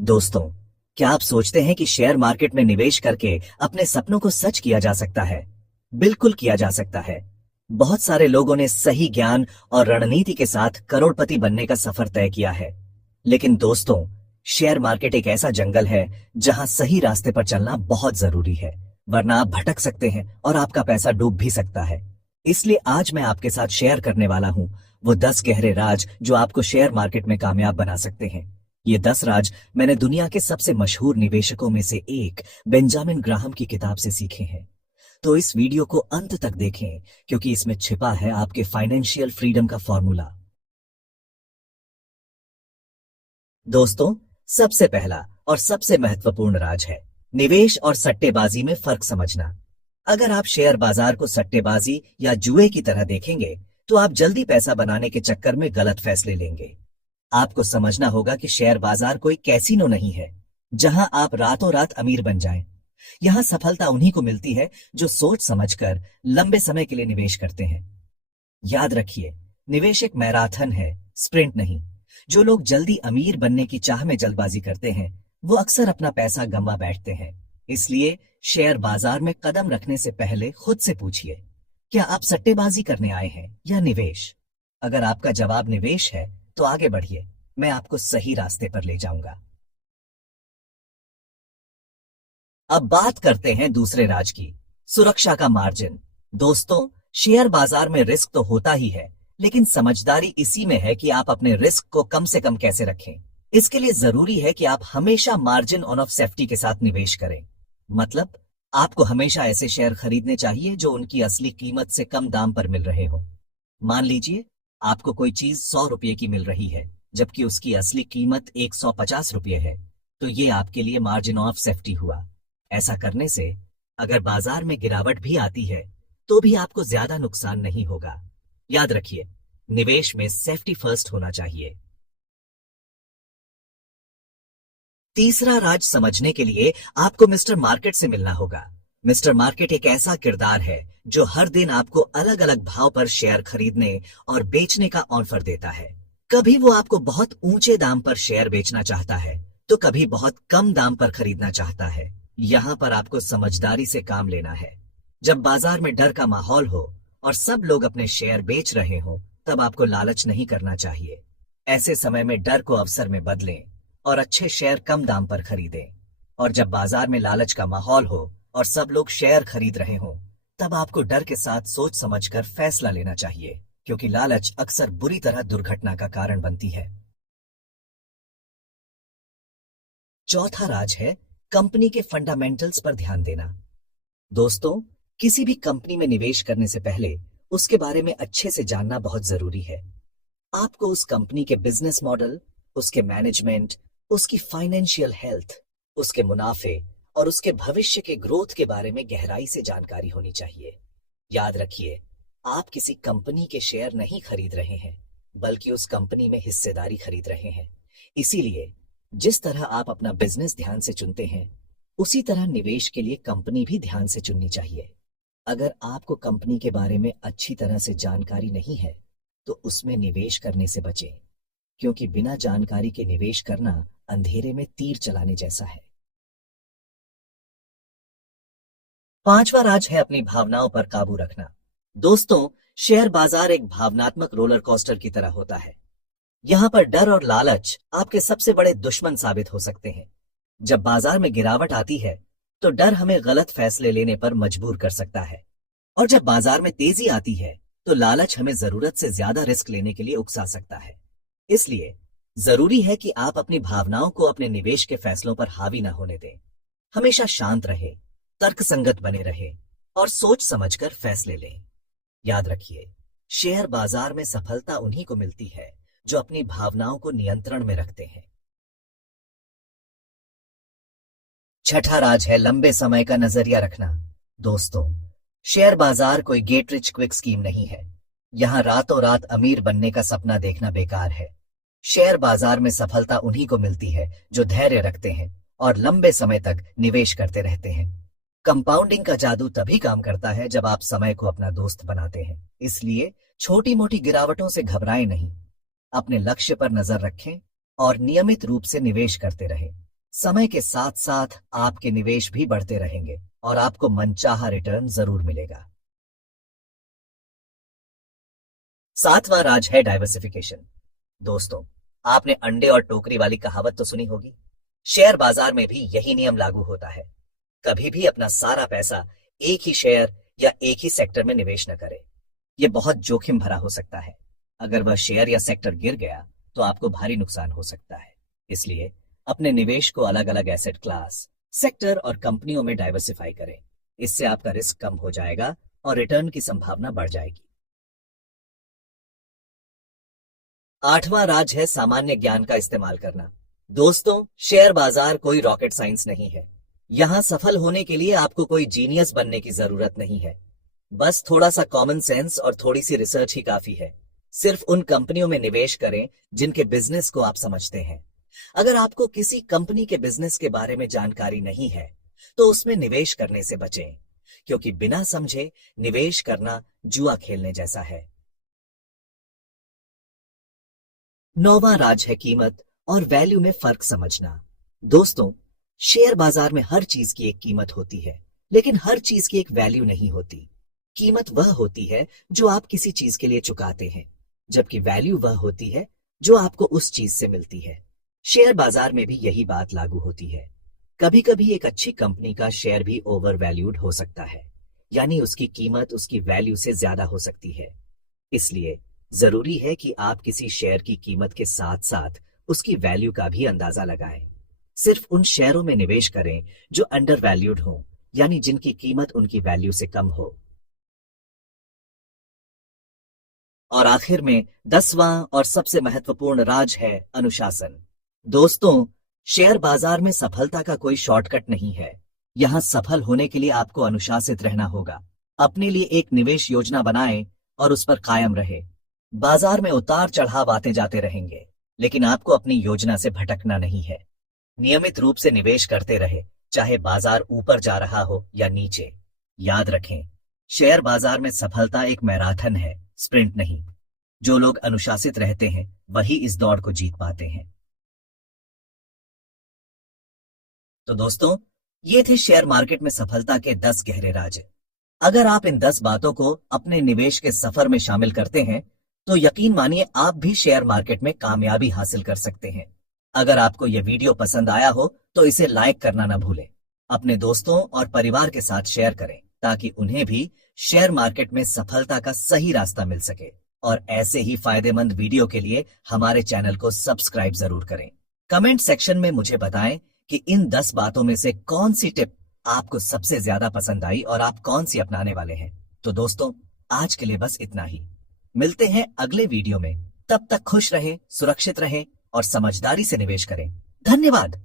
दोस्तों, क्या आप सोचते हैं कि शेयर मार्केट में निवेश करके अपने सपनों को सच किया जा सकता है? बिल्कुल किया जा सकता है। बहुत सारे लोगों ने सही ज्ञान और रणनीति के साथ करोड़पति बनने का सफर तय किया है। लेकिन दोस्तों, शेयर मार्केट एक ऐसा जंगल है जहां सही रास्ते पर चलना बहुत जरूरी है, वरना आप भटक सकते हैं और आपका पैसा डूब भी सकता है। इसलिए आज मैं आपके साथ शेयर करने वाला हूं वो 10 गहरे राज जो आपको शेयर मार्केट में कामयाब बना सकते हैं। ये 10 राज मैंने दुनिया के सबसे मशहूर निवेशकों में से एक बेंजामिन ग्राहम की किताब से सीखे हैं। तो इस वीडियो को अंत तक देखें, क्योंकि इसमें छिपा है आपके फाइनेंशियल फ्रीडम का फॉर्मूला। दोस्तों, सबसे पहला और सबसे महत्वपूर्ण राज है निवेश और सट्टेबाजी में फर्क समझना। अगर आप शेयर बाजार को सट्टेबाजी या जुए की तरह देखेंगे, तो आप जल्दी पैसा बनाने के चक्कर में गलत फैसले लेंगे। आपको समझना होगा कि शेयर बाजार कोई कैसीनो नहीं है जहां आप रातों रात अमीर बन जाएं। यहां सफलता उन्हीं को मिलती है जो सोच समझकर लंबे समय के लिए निवेश करते हैं। याद रखिए, निवेश एक मैराथन है, स्प्रिंट नहीं। जो लोग जल्दी अमीर बनने की चाह में जल्दबाजी करते हैं, वो अक्सर अपना पैसा गंवा बैठते हैं। इसलिए शेयर बाजार में कदम रखने से पहले खुद से पूछिए, क्या आप सट्टेबाजी करने आए हैं या निवेश? अगर आपका जवाब निवेश है, तो आगे बढ़िए, मैं आपको सही रास्ते पर ले जाऊंगा। अब बात करते हैं दूसरे राज की, सुरक्षा का मार्जिन। दोस्तों, शेयर बाजार में रिस्क तो होता ही है, लेकिन समझदारी इसी में है कि आप अपने रिस्क को कम से कम कैसे रखें। इसके लिए जरूरी है कि आप हमेशा मार्जिन ऑन ऑफ सेफ्टी के साथ निवेश करें। मतलब, आपको हमेशा ऐसे शेयर खरीदने चाहिए जो उनकी असली कीमत से कम दाम पर मिल रहे हो। मान लीजिए, आपको कोई चीज 100 रुपये की मिल रही है, जबकि उसकी असली कीमत 150 रुपये है, तो ये आपके लिए मार्जिन ऑफ सेफ्टी हुआ। ऐसा करने से अगर बाजार में गिरावट भी आती है, तो भी आपको ज्यादा नुकसान नहीं होगा। याद रखिए, निवेश में सेफ्टी फर्स्ट होना चाहिए। तीसरा राज समझने के लिए आपको मिस्टर मार्केट से मिलना होगा। मिस्टर मार्केट एक ऐसा किरदार है जो हर दिन आपको अलग अलग भाव पर शेयर खरीदने और बेचने का ऑफर देता है। कभी वो आपको बहुत ऊंचे दाम पर शेयर बेचना चाहता है, तो कभी बहुत कम दाम पर खरीदना चाहता है। यहाँ पर आपको समझदारी से काम लेना है। जब बाजार में डर का माहौल हो और सब लोग अपने शेयर बेच रहे हो, तब आपको लालच नहीं करना चाहिए। ऐसे समय में डर को अवसर में बदलें और अच्छे शेयर कम दाम पर खरीदें। और जब बाजार में लालच का माहौल हो और सब लोग शेयर खरीद रहे हो, तब आपको डर के साथ सोच समझकर फैसला लेना चाहिए, क्योंकि लालच अक्सर बुरी तरह दुर्घटना का कारण बनती है। चौथा राज है कंपनी के फंडामेंटल्स पर ध्यान देना। दोस्तों, किसी भी कंपनी में निवेश करने से पहले उसके बारे में अच्छे से जानना बहुत जरूरी है। आपको उस कंपनी के बिजनेस मॉडल, उसके मैनेजमेंट, उसकी फाइनेंशियल हेल्थ, उसके मुनाफे और उसके भविष्य के ग्रोथ के बारे में गहराई से जानकारी होनी चाहिए। याद रखिए, आप किसी कंपनी के शेयर नहीं खरीद रहे हैं, बल्कि उस कंपनी में हिस्सेदारी खरीद रहे हैं। इसीलिए जिस तरह आप अपना बिजनेस ध्यान से चुनते हैं, उसी तरह निवेश के लिए कंपनी भी ध्यान से चुननी चाहिए। अगर आपको कंपनी के बारे में अच्छी तरह से जानकारी नहीं है, तो उसमें निवेश करने से बचें, क्योंकि बिना जानकारी के निवेश करना अंधेरे में तीर चलाने जैसा है। पांचवा राज है अपनी भावनाओं पर काबू रखना। दोस्तों, शेयर बाजार एक भावनात्मक रोलर कोस्टर की तरह होता है। यहां पर डर और लालच आपके सबसे बड़े दुश्मन साबित हो सकते हैं। जब बाजार में गिरावट आती है, तो डर हमें गलत फैसले लेने पर मजबूर कर सकता है। और जब बाजार में तेजी आती है, तो लालच हमें जरूरत से ज्यादा रिस्क लेने के लिए उकसा सकता है। इसलिए जरूरी है कि आप अपनी भावनाओं को अपने निवेश के फैसलों पर हावी न होने दें। हमेशा शांत रहे, तर्कसंगत बने रहे और सोच समझकर फैसले लें। याद रखिए, शेयर बाजार में सफलता उन्हीं को मिलती है जो अपनी भावनाओं को नियंत्रण में रखते हैं। छठा राज है लंबे समय का नजरिया रखना। दोस्तों, शेयर बाजार कोई गेट रिच क्विक स्कीम नहीं है। यहां रातों रात अमीर बनने का सपना देखना बेकार है। शेयर बाजार में सफलता उन्हीं को मिलती है जो धैर्य रखते हैं और लंबे समय तक निवेश करते रहते हैं। कंपाउंडिंग का जादू तभी काम करता है जब आप समय को अपना दोस्त बनाते हैं। इसलिए छोटी मोटी गिरावटों से घबराएं नहीं, अपने लक्ष्य पर नजर रखें और नियमित रूप से निवेश करते रहें। समय के साथ साथ आपके निवेश भी बढ़ते रहेंगे और आपको मनचाहा रिटर्न जरूर मिलेगा। सातवां राज है डाइवर्सिफिकेशन। दोस्तों, आपने अंडे और टोकरी वाली कहावत तो सुनी होगी। शेयर बाजार में भी यही नियम लागू होता है। कभी भी अपना सारा पैसा एक ही शेयर या एक ही सेक्टर में निवेश न करें। यह बहुत जोखिम भरा हो सकता है। अगर वह शेयर या सेक्टर गिर गया तो आपको भारी नुकसान हो सकता है। इसलिए अपने निवेश को अलग अलग एसेट क्लास, सेक्टर और कंपनियों में डाइवर्सिफाई करें। इससे आपका रिस्क कम हो जाएगा और रिटर्न की संभावना बढ़ जाएगी। आठवां राज है सामान्य ज्ञान का इस्तेमाल करना। दोस्तों, शेयर बाजार कोई रॉकेट साइंस नहीं है। यहां सफल होने के लिए आपको कोई जीनियस बनने की जरूरत नहीं है। बस थोड़ा सा कॉमन सेंस और थोड़ी सी रिसर्च ही काफी है। सिर्फ उन कंपनियों में निवेश करें जिनके बिजनेस को आप समझते हैं। अगर आपको किसी कंपनी के बिजनेस के बारे में जानकारी नहीं है तो उसमें निवेश करने से बचें, क्योंकि बिना समझे निवेश करना जुआ खेलने जैसा है। नौवां राज है कीमत और वैल्यू में फर्क समझना। दोस्तों, शेयर बाजार में हर चीज की एक कीमत होती है, लेकिन हर चीज की एक वैल्यू नहीं होती। कीमत वह होती है जो आप किसी चीज के लिए चुकाते हैं, जबकि वैल्यू वह होती है जो आपको उस चीज से मिलती है। शेयर बाजार में भी यही बात लागू होती है। कभी कभी एक अच्छी कंपनी का शेयर भी ओवर वैल्यूड हो सकता है, यानी उसकी कीमत उसकी वैल्यू से ज्यादा हो सकती है। इसलिए जरूरी है कि आप किसी शेयर की कीमत के साथ साथ उसकी वैल्यू का भी अंदाजा लगाएं। सिर्फ उन शेयरों में निवेश करें जो अंडर वैल्यूड हो, यानी जिनकी कीमत उनकी वैल्यू से कम हो। और आखिर में 10वां और सबसे महत्वपूर्ण राज है अनुशासन। दोस्तों, शेयर बाजार में सफलता का कोई शॉर्टकट नहीं है। यहां सफल होने के लिए आपको अनुशासित रहना होगा। अपने लिए एक निवेश योजना बनाएं और उस पर कायम रहे। बाजार में उतार चढ़ाव आते जाते रहेंगे, लेकिन आपको अपनी योजना से भटकना नहीं है। नियमित रूप से निवेश करते रहे, चाहे बाजार ऊपर जा रहा हो या नीचे। याद रखें, शेयर बाजार में सफलता एक मैराथन है, स्प्रिंट नहीं। जो लोग अनुशासित रहते हैं वही इस दौड़ को जीत पाते हैं। तो दोस्तों, ये थे शेयर मार्केट में सफलता के 10 गहरे राज। अगर आप इन 10 बातों को अपने निवेश के सफर में शामिल करते हैं तो यकीन मानिए आप भी शेयर मार्केट में कामयाबी हासिल कर सकते हैं। अगर आपको यह वीडियो पसंद आया हो तो इसे लाइक करना न भूलें। अपने दोस्तों और परिवार के साथ शेयर करें ताकि उन्हें भी शेयर मार्केट में सफलता का सही रास्ता मिल सके। और ऐसे ही फायदेमंद वीडियो के लिए हमारे चैनल को सब्सक्राइब जरूर करें। कमेंट सेक्शन में मुझे बताएं कि इन 10 बातों में से कौन सी टिप आपको सबसे ज्यादा पसंद आई और आप कौन सी अपनाने वाले हैं। तो दोस्तों, आज के लिए बस इतना ही। मिलते हैं अगले वीडियो में। तब तक खुश रहें, सुरक्षित रहें और समझदारी से निवेश करें। धन्यवाद।